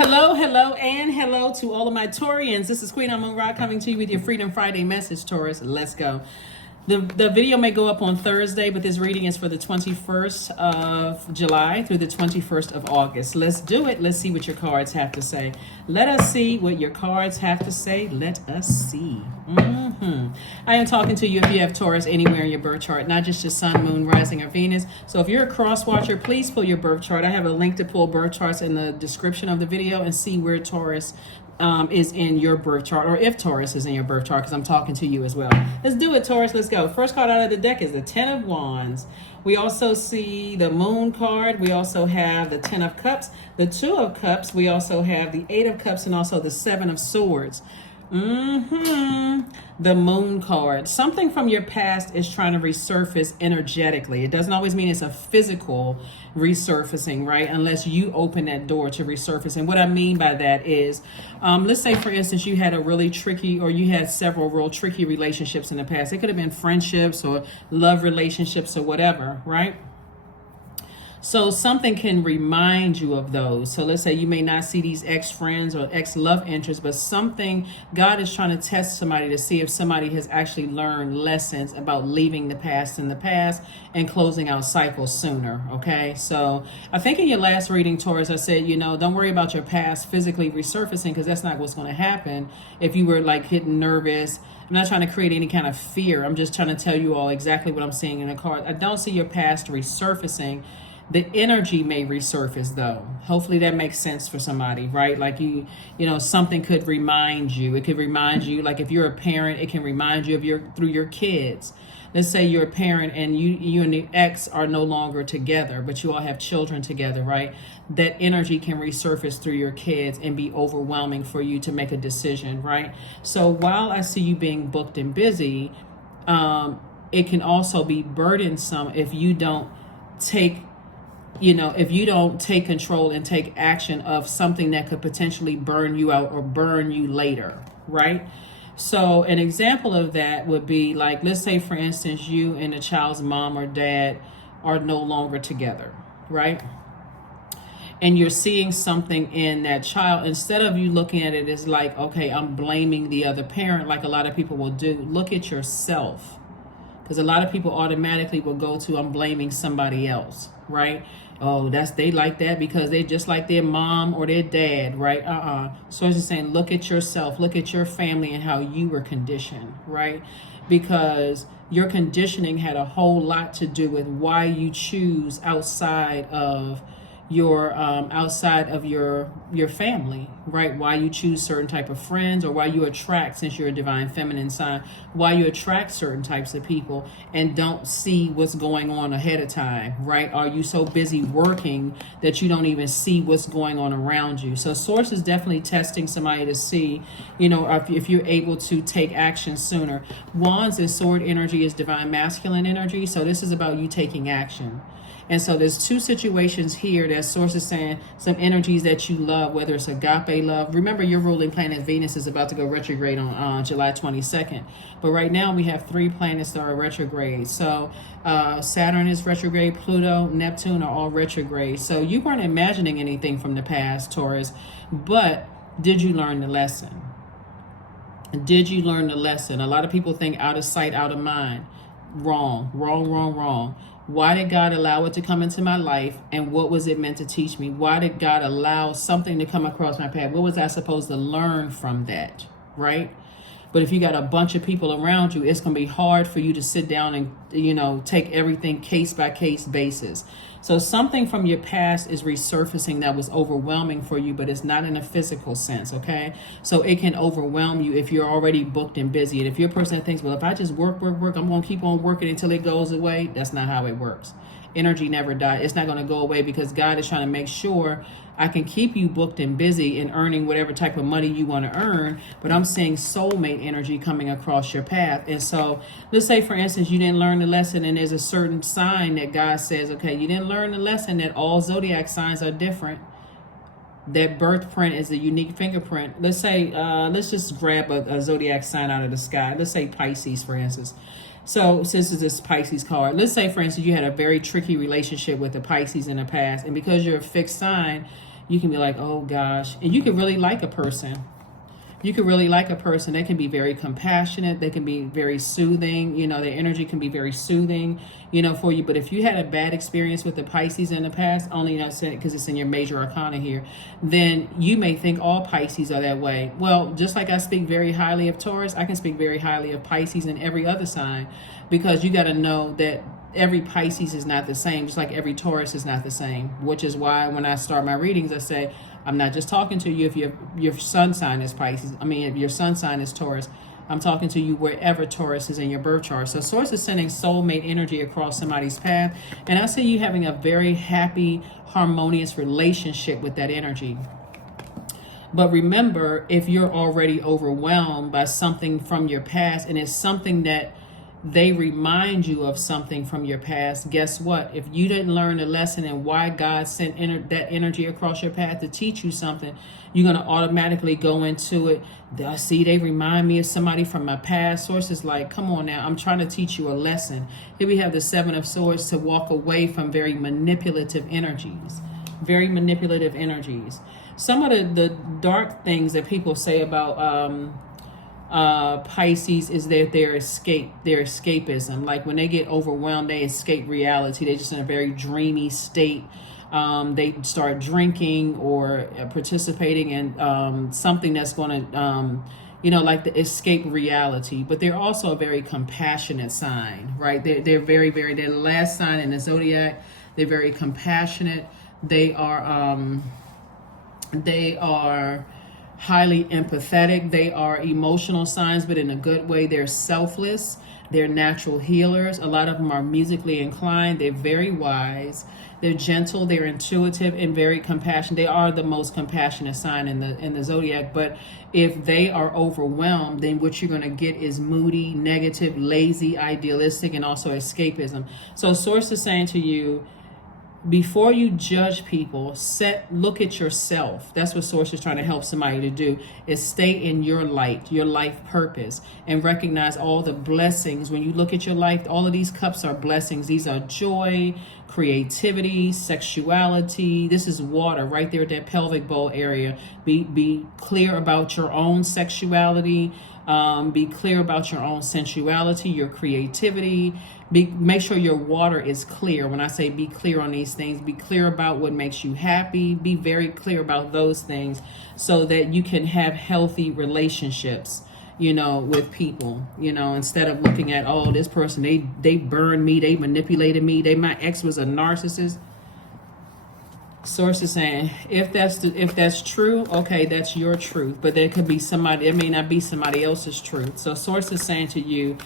Hello, hello, and hello to all of my Taurians. This is Queen Amun Ra coming to you with your Freedom Friday message, Taurus. Let's go. The video may go up on Thursday, but this reading is for the 21st of July through the 21st of August. Let's do it. Let's see what your cards have to say. Let us see what your cards have to say. Let us see. I am talking to you if you have Taurus anywhere in your birth chart, not just your sun, moon, rising, or Venus. So if you're a cross watcher, please pull your birth chart. I have a link to pull birth charts in the description of the video and see where Taurus is in your birth chart, or if Taurus is in your birth chart, because I'm talking to you as well. Let's do it, Taurus. Let's go. First card out of the deck is the Ten of Wands. We also see the Moon card. We also have the Ten of Cups, the Two of Cups. We also have the Eight of Cups and also the Seven of Swords. The Moon card. Something from your past is trying to resurface energetically. It doesn't always mean it's a physical resurfacing, right? Unless you open that door to resurface. And what I mean by that is, let's say, for instance, you had a really tricky, or you had several real tricky relationships in the past. It could have been friendships or love relationships or whatever, right? So something can remind you of those. So let's say you may not see these ex-friends or ex-love interests, but something, God is trying to test somebody to see if somebody has actually learned lessons about leaving the past in the past and closing out cycles sooner, okay? So I think in your last reading, Taurus, I said, don't worry about your past physically resurfacing, because that's not what's going to happen if you were like getting nervous. I'm not trying to create any kind of fear. I'm just trying to tell you all exactly what I'm seeing in the card. I don't see your past resurfacing. The energy may resurface, though. Hopefully that makes sense for somebody, right? Like something could remind you. It could remind you, like if you're a parent, it can remind you of through your kids. Let's say you're a parent and you and the ex are no longer together, but you all have children together, right? That energy can resurface through your kids and be overwhelming for you to make a decision, right? So while I see you being booked and busy, it can also be burdensome if you don't take control and take action of something that could potentially burn you out or burn you later, right? So an example of that would be like, let's say, for instance, you and the child's mom or dad are no longer together, right? And you're seeing something in that child. Instead of you looking at it as like, okay, I'm blaming the other parent, like a lot of people will do, look at yourself. Because a lot of people automatically will go to, I'm blaming somebody else, right? Oh, they like that because they just like their mom or their dad, right? So it's just saying, look at yourself, look at your family and how you were conditioned, right? Because your conditioning had a whole lot to do with why you choose outside of your family, right? Why you choose certain type of friends, or why you attract, since you're a divine feminine sign, why you attract certain types of people and don't see what's going on ahead of time, right? Are you so busy working that you don't even see what's going on around you? So source is definitely testing somebody to see, if you're able to take action sooner. Wands and sword energy is divine masculine energy. So this is about you taking action. And so there's two situations here that source is saying, some energies that you love, whether it's agape love. Remember, your ruling planet Venus is about to go retrograde on July 22nd. But right now we have 3 planets that are retrograde. So Saturn is retrograde, Pluto, Neptune are all retrograde. So you weren't imagining anything from the past, Taurus, but did you learn the lesson? Did you learn the lesson? A lot of people think out of sight, out of mind. Wrong. Why did God allow it to come into my life? And what was it meant to teach me? Why did God allow something to come across my path? What was I supposed to learn from that, right? But if you got a bunch of people around you, it's going to be hard for you to sit down and, take everything case by case basis. So something from your past is resurfacing that was overwhelming for you, but it's not in a physical sense, okay? So it can overwhelm you if you're already booked and busy. And if you're a person that thinks, well, if I just work, I'm going to keep on working until it goes away, that's not how it works. Energy never dies. It's not going to go away, because God is trying to make sure I can keep you booked and busy and earning whatever type of money you want to earn. But I'm seeing soulmate energy coming across your path. And so let's say, for instance, you didn't learn the lesson, and there's a certain sign that God says, okay, you didn't learn the lesson that all zodiac signs are different. That birth print is a unique fingerprint. Let's say, let's just grab a zodiac sign out of the sky. Let's say Pisces, for instance. So since it's this Pisces card, let's say, for instance, you had a very tricky relationship with the Pisces in the past. And because you're a fixed sign, You can be like, oh gosh. And you can really like a person. You can really like a person. They can be very compassionate. They can be very soothing. You know, their energy can be very soothing, you know, for you. But if you had a bad experience with the Pisces in the past, only, you know, because it's in your major arcana here, then you may think all Pisces are that way. Well, just like I speak very highly of Taurus, I can speak very highly of Pisces and every other sign, because you got to know that every Pisces is not the same, just like every Taurus is not the same, which is why when I start my readings, I say, I'm not just talking to you if your sun sign is Pisces. I mean, if your sun sign is Taurus, I'm talking to you wherever Taurus is in your birth chart. So Source is sending soulmate energy across somebody's path. And I see you having a very happy, harmonious relationship with that energy. But remember, if you're already overwhelmed by something from your past, and it's something that they remind you of something from your past, guess what? If you didn't learn a lesson and why God sent that energy across your path to teach you something, you're going to automatically go into it. See, they remind me of somebody from my past. Source is like, come on now, I'm trying to teach you a lesson. Here we have the Seven of Swords, to walk away from very manipulative energies. Very manipulative energies. Some of the dark things that people say about Pisces is that their escapism. Like when they get overwhelmed, they escape reality. They're just in a very dreamy state. They start drinking or participating in something that's going to, you know, like the escape reality. But they're also a very compassionate sign, right? They're very, they're the last sign in the Zodiac. They're very compassionate. They are highly empathetic. They are emotional signs, but in a good way. They're selfless. They're natural healers. A lot of them are musically inclined. They're very wise. They're gentle. They're intuitive and very compassionate. They are the most compassionate sign in the Zodiac. But if they are overwhelmed, then what you're going to get is moody, negative, lazy, idealistic, and also escapism. So Source is saying to you, before you judge people, look at yourself. That's what Source is trying to help somebody to do, is stay in your light, your life purpose, and recognize all the blessings. When you look at your life, all of these cups are blessings. These are joy, creativity, sexuality. This is water right there at that pelvic bowl area. Be clear about your own sexuality. Be clear about your own sensuality, your creativity. Make sure your water is clear. When I say be clear on these things, be clear about what makes you happy. Be very clear about those things so that you can have healthy relationships, you know, with people, you know, instead of looking at, oh, this person, they burned me, they manipulated me, my ex was a narcissist. Source is saying, if that's true, okay, that's your truth, but there could be it may not be somebody else's truth. So Source is saying to you,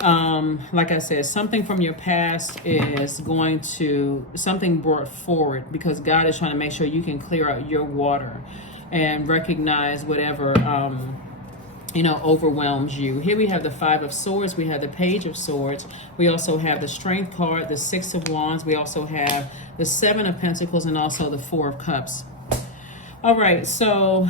like I said, something from your past is something brought forward, because God is trying to make sure you can clear out your water and recognize whatever, you know, overwhelms you. Here we have the Five of Swords. We have the Page of Swords. We also have the Strength card, the Six of Wands. We also have the Seven of Pentacles, and also the Four of Cups. All right, so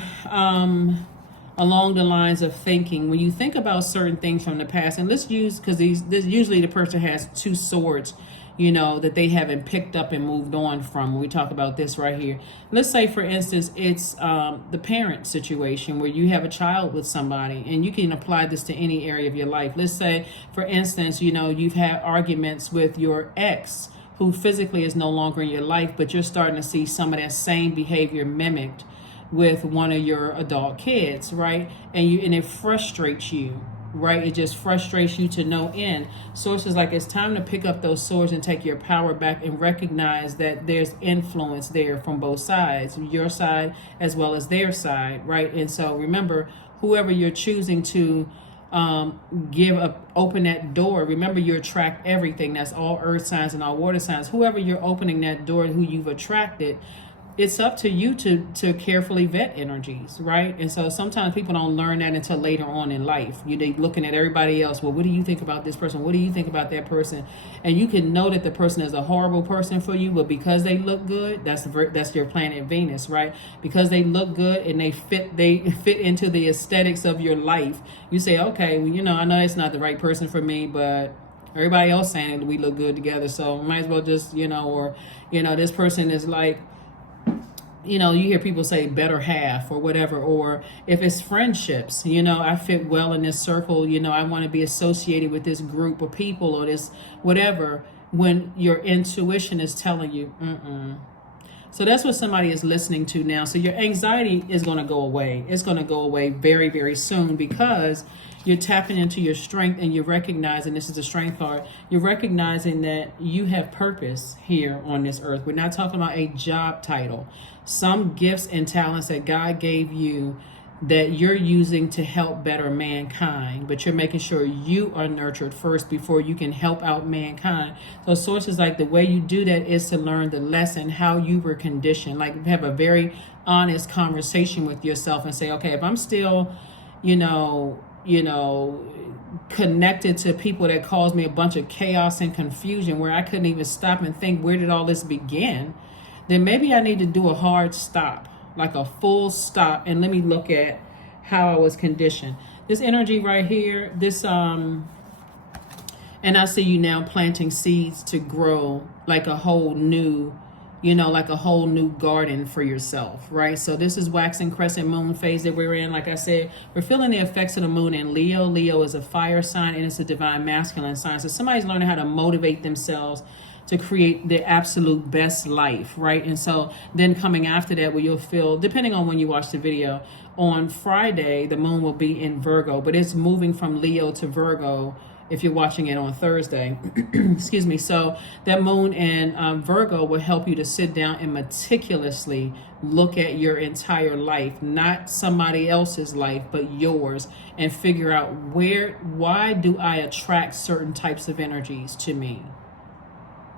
along the lines of thinking, when you think about certain things from the past, and let's use, because usually the person has two swords, you know, that they haven't picked up and moved on from. When we talk about this right here, let's say, for instance, it's the parent situation where you have a child with somebody, and you can apply this to any area of your life. Let's say, for instance, you know, you've had arguments with your ex who physically is no longer in your life, but you're starting to see some of that same behavior mimicked with one of your adult kids, right? And it frustrates you, right? It just frustrates you to no end. Source is like, it's time to pick up those swords and take your power back and recognize that there's influence there from both sides, your side as well as their side, right? And so remember, whoever you're choosing to open that door, remember, you attract everything. That's all earth signs and all water signs. Whoever you're opening that door, who you've attracted, it's up to you to carefully vet energies, right? And so sometimes people don't learn that until later on in life. They looking at everybody else. Well, what do you think about this person? What do you think about that person? And you can know that the person is a horrible person for you, but because they look good, that's your planet Venus, right? Because they look good and they fit into the aesthetics of your life. You say, okay, well, you know, I know it's not the right person for me, but everybody else saying that we look good together, so might as well just, you know, or, you know, this person is like, you know, you hear people say better half or whatever, or if it's friendships, you know, I fit well in this circle, you know, I want to be associated with this group of people or this whatever, when your intuition is telling you, So that's what somebody is listening to now. So your anxiety is going to go away. It's going to go away very, very soon, because you're tapping into your strength and you're recognizing, this is the strength card, you're recognizing that you have purpose here on this earth. We're not talking about a job title. Some gifts and talents that God gave you that you're using to help better mankind, but you're making sure you are nurtured first before you can help out mankind. So sources like the way you do that is to learn the lesson, how you were conditioned, like have a very honest conversation with yourself and say, okay, if I'm still, you know, connected to people that caused me a bunch of chaos and confusion where I couldn't even stop and think, where did all this begin? Then maybe I need to do a hard stop, like a full stop, and let me look at how I was conditioned. This energy right here, this and I see you now planting seeds to grow like a whole new, you know, like a whole new garden for yourself, right? So this is waxing crescent moon phase that we're in. Like I said, we're feeling the effects of the moon in Leo. Leo is a fire sign and it's a divine masculine sign. So somebody's learning how to motivate themselves to create the absolute best life, right? And so then coming after that, where you'll feel, depending on when you watch the video, on Friday, the moon will be in Virgo, but it's moving from Leo to Virgo if you're watching it on Thursday. Excuse me. So that moon in Virgo will help you to sit down and meticulously look at your entire life, not somebody else's life, but yours, and figure out why do I attract certain types of energies to me?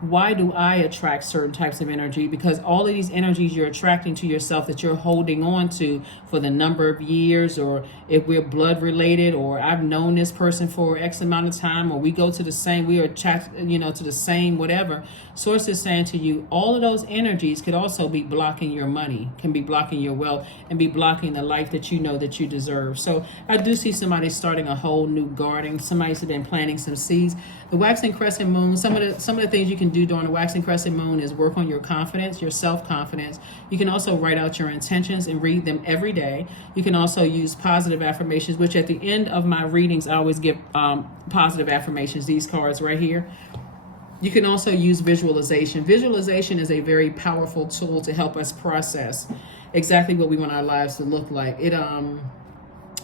Why do I attract certain types of energy? Because all of these energies you're attracting to yourself that you're holding on to for the number of years, or if we're blood related, or I've known this person for X amount of time, or we go to the same, we are attracted, you know, to the same whatever. Source is saying to you, all of those energies could also be blocking your money, can be blocking your wealth, and be blocking the life that you know that you deserve. So I do see somebody starting a whole new garden. Somebody's been planting some seeds. The waxing crescent moon, some of the things you can do during the waxing crescent moon is work on your confidence, your self-confidence. You can also write out your intentions and read them every day. You can also use positive affirmations, which at the end of my readings, I always give positive affirmations, these cards right here. You can also use visualization. Visualization is a very powerful tool to help us process exactly what we want our lives to look like.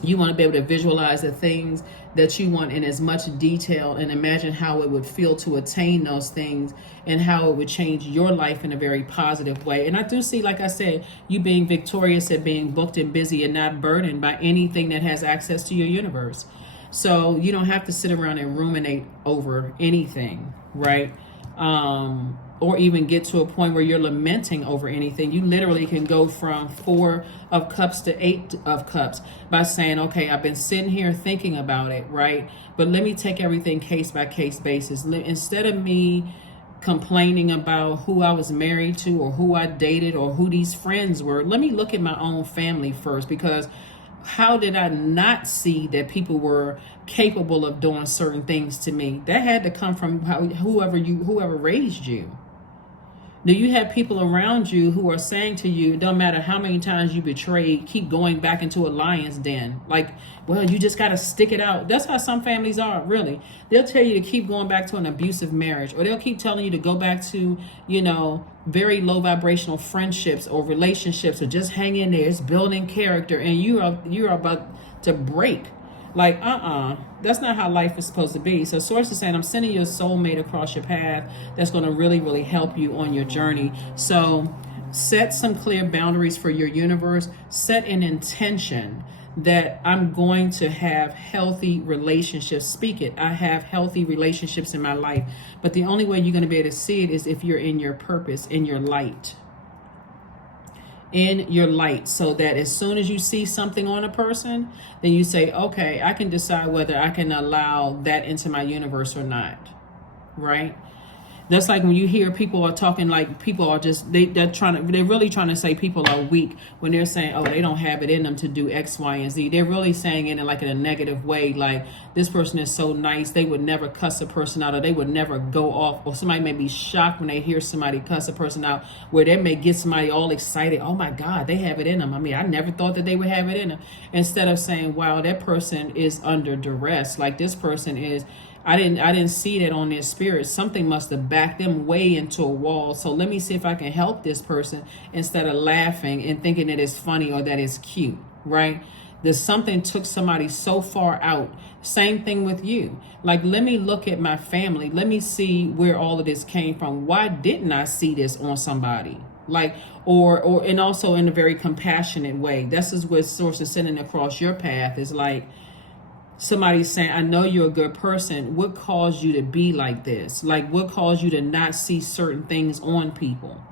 You want to be able to visualize the things that you want in as much detail and imagine how it would feel to attain those things and how it would change your life in a very positive way. And I do see, like I said, you being victorious at being booked and busy and not burdened by anything that has access to your universe. So you don't have to sit around and ruminate over anything, right? Or even get to a point where you're lamenting over anything. You literally can go from 4 of cups to 8 of cups by saying, okay, I've been sitting here thinking about it, right? But let me take everything case by case basis. Instead of me complaining about who I was married to or who I dated or who these friends were, let me look at my own family first, because how did I not see that people were capable of doing certain things to me? That had to come from whoever raised you. Do you have people around you who are saying to you, it don't matter how many times you betrayed, keep going back into a lion's den? Like, well, you just got to stick it out. That's how some families are, really. They'll tell you to keep going back to an abusive marriage, or they'll keep telling you to go back to, you know, very low vibrational friendships or relationships, or just hang in there. It's building character, and you're about to break. Like, that's not how life is supposed to be. So Source is saying, I'm sending you a soulmate across your path that's going to really, really help you on your journey. So set some clear boundaries for your universe. Set an intention that I'm going to have healthy relationships. Speak it. I have healthy relationships in my life. But the only way you're going to be able to see it is if you're in your purpose, in your light. In your light, so that as soon as you see something on a person, then you say, okay, I can decide whether I can allow that into my universe or not, right? That's like when you hear people are talking like people are just they're really trying to say people are weak when they're saying, oh, they don't have it in them to do X, Y, and Z. They're really saying it in like in a negative way, like this person is so nice, they would never cuss a person out, or they would never go off, or somebody may be shocked when they hear somebody cuss a person out, where they may get somebody all excited, oh my God, they have it in them. I mean, I never thought that they would have it in them. Instead of saying, wow, that person is under duress, like this person is, I didn't see that on their spirit. Something must have backed them way into a wall. So let me see if I can help this person instead of laughing and thinking that it's funny or that it's cute, right? That something took somebody so far out. Same thing with you. Like, let me look at my family. Let me see where all of this came from. Why didn't I see this on somebody? Like, or and also in a very compassionate way. This is what source is sending across your path is like, somebody's saying, I know you're a good person. What caused you to be like this? Like, what caused you to not see certain things on people?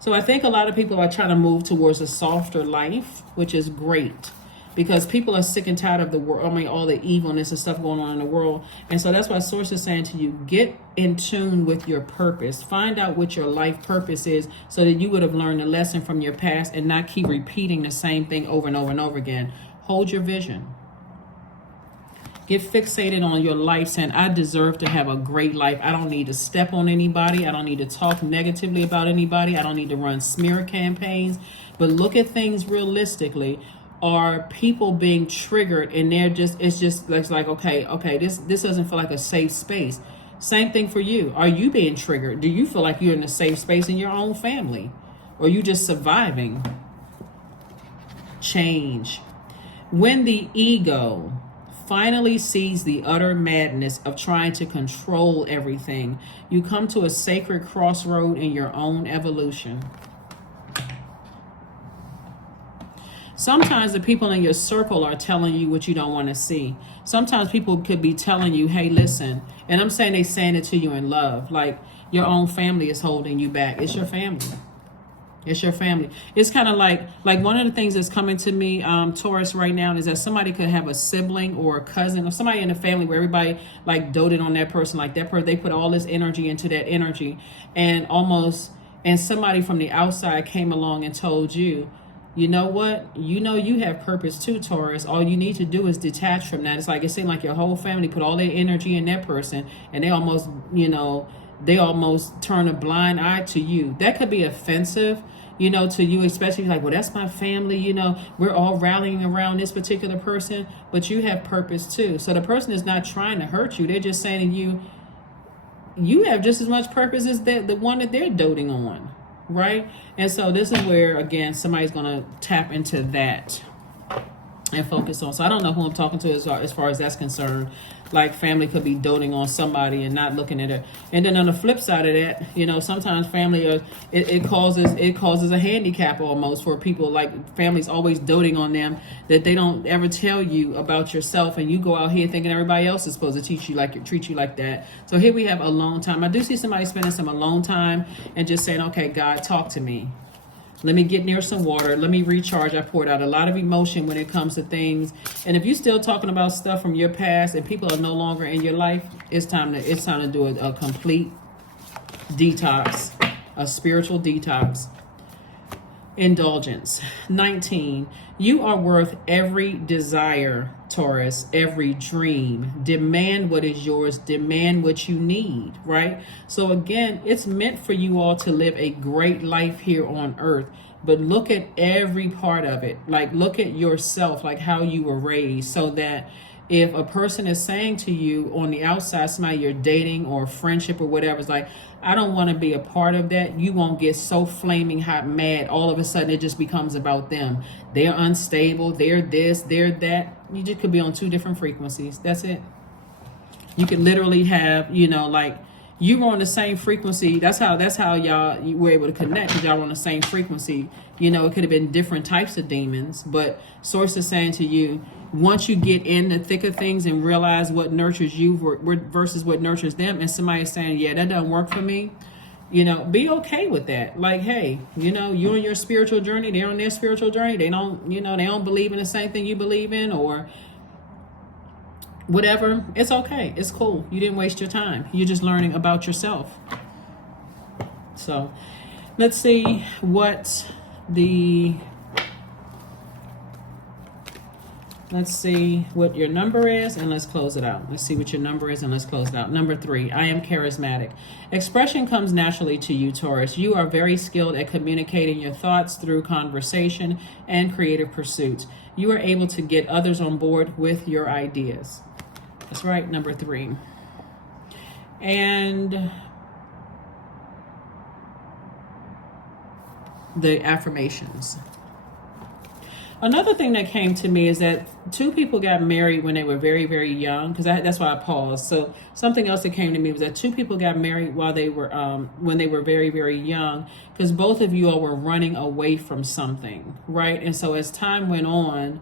So I think a lot of people are trying to move towards a softer life, which is great, because people are sick and tired of the world. I mean, all the evilness and stuff going on in the world. And so that's why Source is saying to you, get in tune with your purpose. Find out what your life purpose is so that you would have learned a lesson from your past and not keep repeating the same thing over and over and over again. Hold your vision. Get fixated on your life saying, I deserve to have a great life. I don't need to step on anybody. I don't need to talk negatively about anybody. I don't need to run smear campaigns. But look at things realistically. Are people being triggered and it's like, okay, this doesn't feel like a safe space. Same thing for you. Are you being triggered? Do you feel like you're in a safe space in your own family? Or are you just surviving? Change. When the ego finally sees the utter madness of trying to control everything, you come to a sacred crossroad in your own evolution. Sometimes the people in your circle are telling you what you don't want to see. Sometimes people could be telling you, hey, listen, and I'm saying they're saying it to you in love, like your own family is holding you back. It's your family. It's your family. It's kind of like one of the things that's coming to me, Taurus, right now is that somebody could have a sibling or a cousin or somebody in the family where everybody like doted on that person, like that person, they put all this energy into that energy, and somebody from the outside came along and told you, you know what? You know you have purpose too, Taurus. All you need to do is detach from that. It's like it seemed like your whole family put all their energy in that person, and they almost turn a blind eye to you. That could be offensive, to you, especially like, well, that's my family, we're all rallying around this particular person, but you have purpose too. So the person is not trying to hurt you. They're just saying to you, you have just as much purpose as the one that they're doting on, right? And so this is where, again, somebody's going to tap into that and focus on. So I don't know who I'm talking to as far as that's concerned. Like family could be doting on somebody and not looking at it. And then on the flip side of that, sometimes family it causes a handicap almost for people. Like families always doting on them, that they don't ever tell you about yourself, and you go out here thinking everybody else is supposed to treat you like that. So here we have alone time. I do see somebody spending some alone time and just saying, okay, God, talk to me. Let me get near some water. Let me recharge. I poured out a lot of emotion when it comes to things. And if you're still talking about stuff from your past and people are no longer in your life, it's time to do a complete detox, a spiritual detox. Indulgence. 19. You are worth every desire, Taurus, every dream. Demand what is yours. Demand what you need, right? So again, it's meant for you all to live a great life here on earth. But look at every part of it. Like, look at yourself, like how you were raised, so that if a person is saying to you on the outside, somebody you're dating or friendship or whatever, it's like, I don't want to be a part of that, you won't get so flaming hot mad. All of a sudden, it just becomes about them. They're unstable. They're this, they're that. You just could be on two different frequencies. That's it. You could literally have, like, you were on the same frequency. That's how you were able to connect, because y'all were on the same frequency. It could have been different types of demons, but Source is saying to you, once you get in the thick of things and realize what nurtures you versus what nurtures them, and somebody is saying, yeah, that doesn't work for me, be okay with that. Like, hey, you're on your spiritual journey, they're on their spiritual journey. They don't, they don't believe in the same thing you believe in, or whatever. It's okay. It's cool. You didn't waste your time. You're just learning about yourself. So let's see what your number is, and let's close it out. Let's see what your number is, and let's close it out. Number 3, I am charismatic. Expression comes naturally to you, Taurus. You are very skilled at communicating your thoughts through conversation and creative pursuits. You are able to get others on board with your ideas. That's right, number 3. And the affirmations. Another thing that came to me is that 2 people got married when they were very, very young, because that's why I paused. So something else that came to me was that 2 people got married while they were when they were very, very young, because both of you all were running away from something, right? And so as time went on,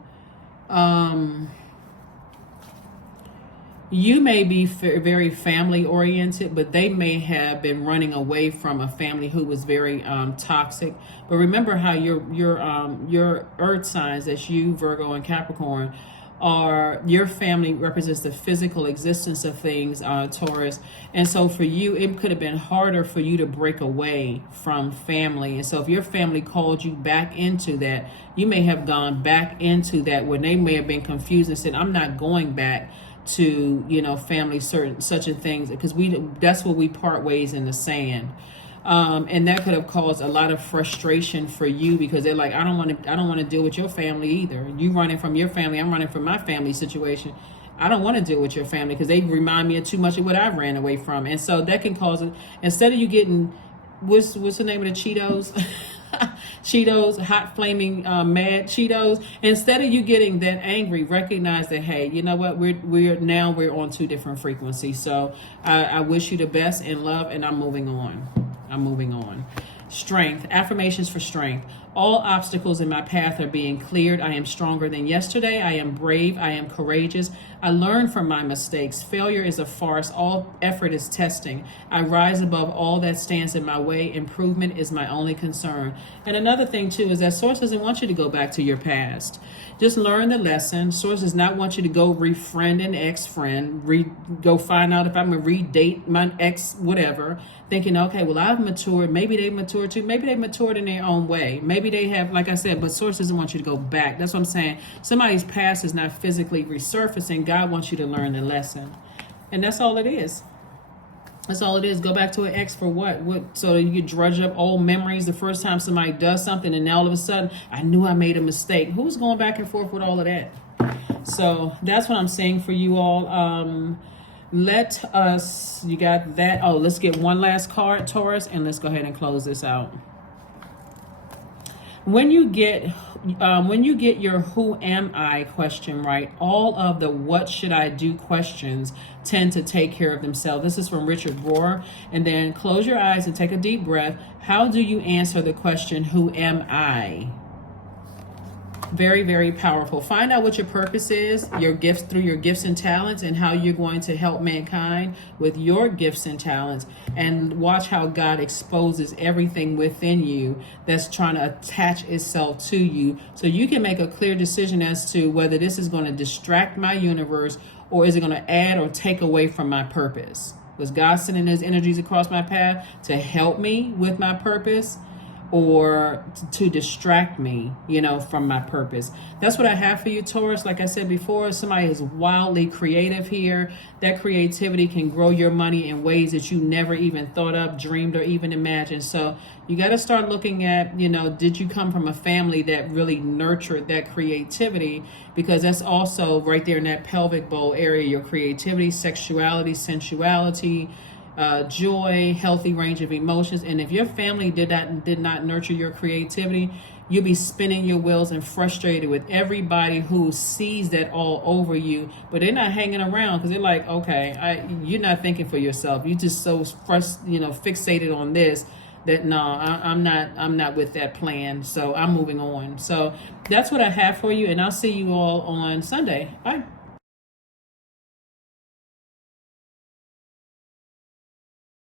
you may be very family oriented, but they may have been running away from a family who was very toxic. But remember how your earth signs, that's you, Virgo and Capricorn, are your family represents the physical existence of things, Taurus. And so for you, it could have been harder for you to break away from family. And so if your family called you back into that, you may have gone back into that when they may have been confused and said, I'm not going back to, family such and things, because that's where we part ways in the sand. And that could have caused a lot of frustration for you, because they're like, I don't want to deal with your family either. You running from your family, I'm running from my family situation. I don't want to deal with your family because they remind me of too much of what I ran away from. And so that can cause it. Instead of you getting, what's the name of the Cheetos? Cheetos, hot flaming mad Cheetos. Instead of you getting that angry, recognize that, hey, you know what, we're on 2 different frequencies. So I wish you the best in love, and I'm moving on. Strength. Affirmations for strength. All obstacles in my path are being cleared. I am stronger than yesterday. I am brave. I am courageous. I learn from my mistakes. Failure is a farce. All effort is testing. I rise above all that stands in my way. Improvement is my only concern. And another thing, too, is that Source doesn't want you to go back to your past. Just learn the lesson. Source does not want you to go refriend an ex-friend, go find out if I'm going to redate my ex, whatever, thinking, okay, well, I've matured. Maybe they matured too. Maybe they matured in their own way. Maybe they have, like I said, but Source doesn't want you to go back. That's what I'm saying. Somebody's past is not physically resurfacing. God wants you to learn the lesson. And that's all it is. That's all it is. Go back to an ex for what? So that you can drudge up old memories the first time somebody does something, and now all of a sudden, I knew I made a mistake. Who's going back and forth with all of that? So that's what I'm saying for you all. You got that. Oh, let's get one last card, Taurus, and let's go ahead and close this out. When you get your who am I question right, all of the what should I do questions tend to take care of themselves. This is from Richard Rohr. And then close your eyes and take a deep breath. How do you answer the question, who am I? Very, very powerful. Find out what your purpose is, your gifts, through your gifts and talents, and how you're going to help mankind with your gifts and talents. And watch how God exposes everything within you that's trying to attach itself to you, so you can make a clear decision as to whether this is going to distract my universe, or is it going to add or take away from my purpose. Was God sending his energies across my path to help me with my purpose, or to distract me, from my purpose? That's what I have for you, Taurus. Like I said before, somebody is wildly creative here. That creativity can grow your money in ways that you never even thought of, dreamed, or even imagined. So you got to start looking at, did you come from a family that really nurtured that creativity? Because that's also right there in that pelvic bowl area, your creativity, sexuality, sensuality, joy, healthy range of emotions. And if your family did not nurture your creativity, you'll be spinning your wheels and frustrated with everybody who sees that all over you, but they're not hanging around because they're like, okay, you're not thinking for yourself. You just so fixated on this that no, I'm not with that plan. So I'm moving on. So that's what I have for you, and I'll see you all on Sunday. Bye.